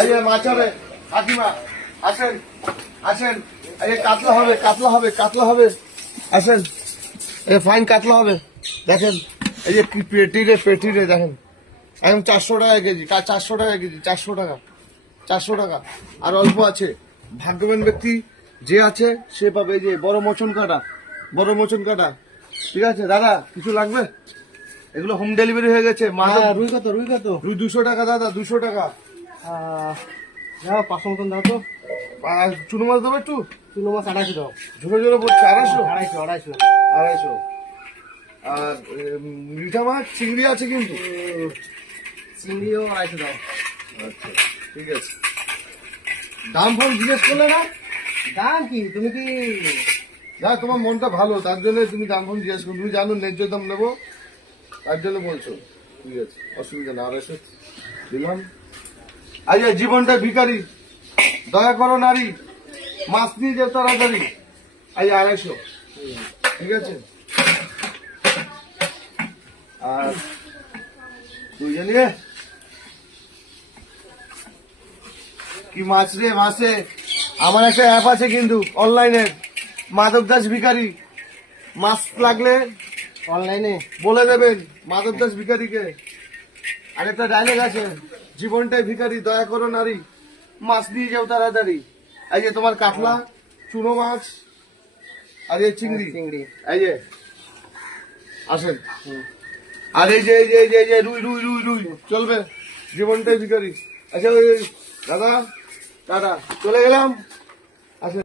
এই যে মাছ হবে, কাকিমা আসেন আসেন, এই যে কাতলা হবে, কাতলা হবে, কাতলা হবে, আসেন, এই ফাইন কাতলা হবে, দেখেন এই যে কি পেটি রে দেখেন, একদম 400 টাকা কেজি, 400 টাকা কেজি, 400 টাকা, 400 টাকা। আর অল্প আছে, ভাগ্যবান ব্যক্তি যে আছে সে পাবে। এই যে বড় মোচন কাটা, বড় মোচন কাটা, ঠিক আছে দাদা, কিছু লাগবে? এগুলো হোম ডেলিভারি হয়ে গেছে। রুই কত? রুই কত? রুই 200 টাকা দাদা, 200 টাকা। যাও 500 মতন দাও তো। আর চুনো মাছ দেবো একটু, চুনো মাছ 250 দাও। ঝোলো ঝোলো পড়ছে, 250, 250 250। আর মিঠা মাছ চিংড়ি আছে কিন্তু। চিংড়িও 250 দাও। আচ্ছা ঠিক আছে। দাম ফোন জিজ্ঞেস করলে না? দাম কি তুমি কি না, তোমার মনটা ভালো তার জন্য তুমি দাম ফোন জিজ্ঞেস করো, তুমি জানো ন্যায্য দাম নেবো তার জন্য বলছো। ঠিক আছে, অসুবিধা না, 250 দিলাম। আচ্ছা, জীবনটা ভিখারি, দয়া করো নারী, মাছ নিয়ে যাও তাড়াতাড়ি। আজ 250, ঠিক আছে। আর তুই জানিয়ে কি মাছ রে, মাছে আমার একটা অ্যাপ আছে কিন্তু অনলাইনে, মাধব দাস ভিখারি, মাছ লাগলে অনলাইনে বলে দেবেন মাধব দাস ভিখারিকে। আর একটা ডায়লগ আছে, জীবনটাই ভিখারি, দয়া করো নারী, মাছ নিয়ে যাও তাড়াতাড়ি। এই যে তোমার কাতলা, চুনো মাছ, আর এই চিংড়ি, এই যে আসেন। আর এই যে এই যে এই যে এই যে রুই রুই রুই রুই চলবে, জীবনটাই ভিখারি। আচ্ছা ওই দাদা, টাটা, চলে গেলাম।